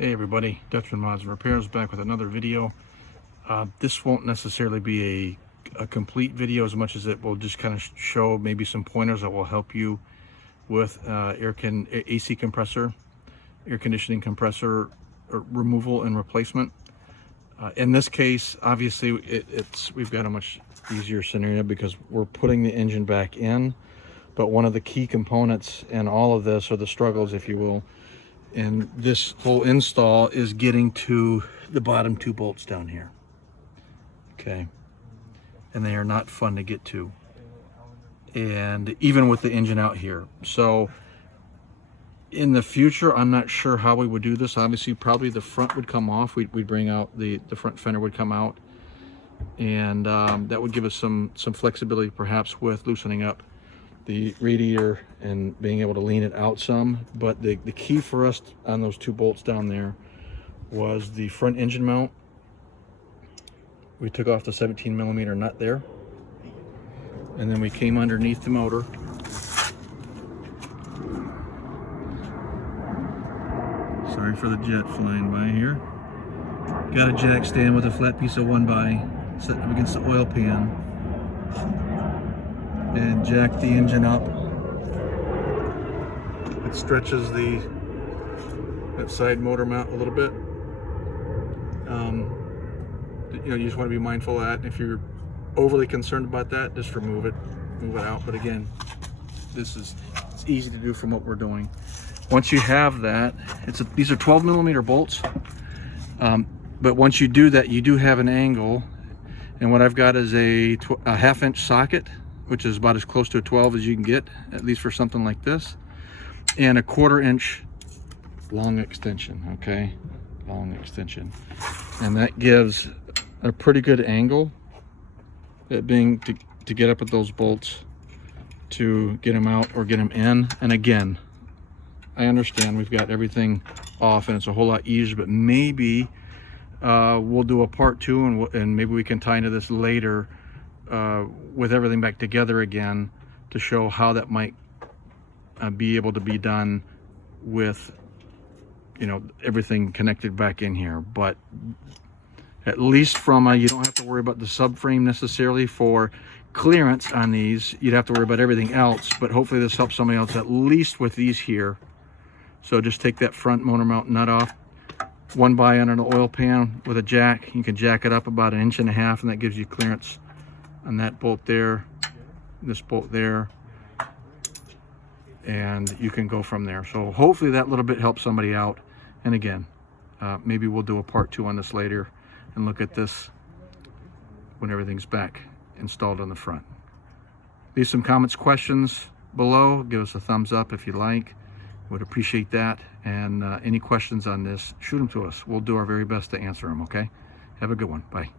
Hey everybody, Dutchman Mods and Repairs back with another video. This won't necessarily be a complete video as much as it will just kind of show maybe some pointers that will help you with AC compressor, air conditioning compressor removal and replacement. In this case, obviously we've got a much easier scenario because we're putting the engine back in, but one of the key components in all of this, or the struggles if you will, and this whole install is getting to the bottom two bolts down here. Okay, and they are not fun to get to, and even with the engine out here. So in the future, I'm not sure how we would do this. Obviously probably the front would come off. We'd bring out the front fender would come out, and that would give us some flexibility perhaps with loosening up the radiator and being able to lean it out some. But the key for us on those two bolts down there was the front engine mount. We took off the 17mm nut there, and then we came underneath the motor. Sorry for the jet flying by here. Got a jack stand with a flat piece of 1x set up against the oil pan, and jack the engine up. It stretches that side motor mount a little bit. You know, you just want to be mindful of that. If you're overly concerned about that, just move it out. But again, it's easy to do from what we're doing. Once you have that, these are 12mm bolts. But once you do that, you do have an angle, and what I've got is a 1/2 inch socket, which is about as close to a 12 as you can get, at least for something like this, and a 1/4 inch long extension. Okay, long extension, and that gives a pretty good angle, it being to get up at those bolts to get them out or get them in. And again, I understand we've got everything off and it's a whole lot easier, but maybe we'll do a part 2, and maybe we can tie into this later with everything back together again to show how that might be able to be done with, you know, everything connected back in here. But at least from you don't have to worry about the subframe necessarily for clearance on these. You'd have to worry about everything else, but hopefully this helps somebody else at least with these here. So just take that front motor mount nut off, 1x under the oil pan with a jack. You can jack it up about 1.5 inches, and that gives you clearance on that bolt there, this bolt there, and you can go from there. So hopefully that little bit helps somebody out. And again, maybe we'll do a part 2 on this later and look at this when everything's back installed on the front. Leave some comments, questions below. Give us a thumbs up if you like. Would appreciate that. And any questions on this, shoot them to us. We'll do our very best to answer them. Okay, have a good one. Bye.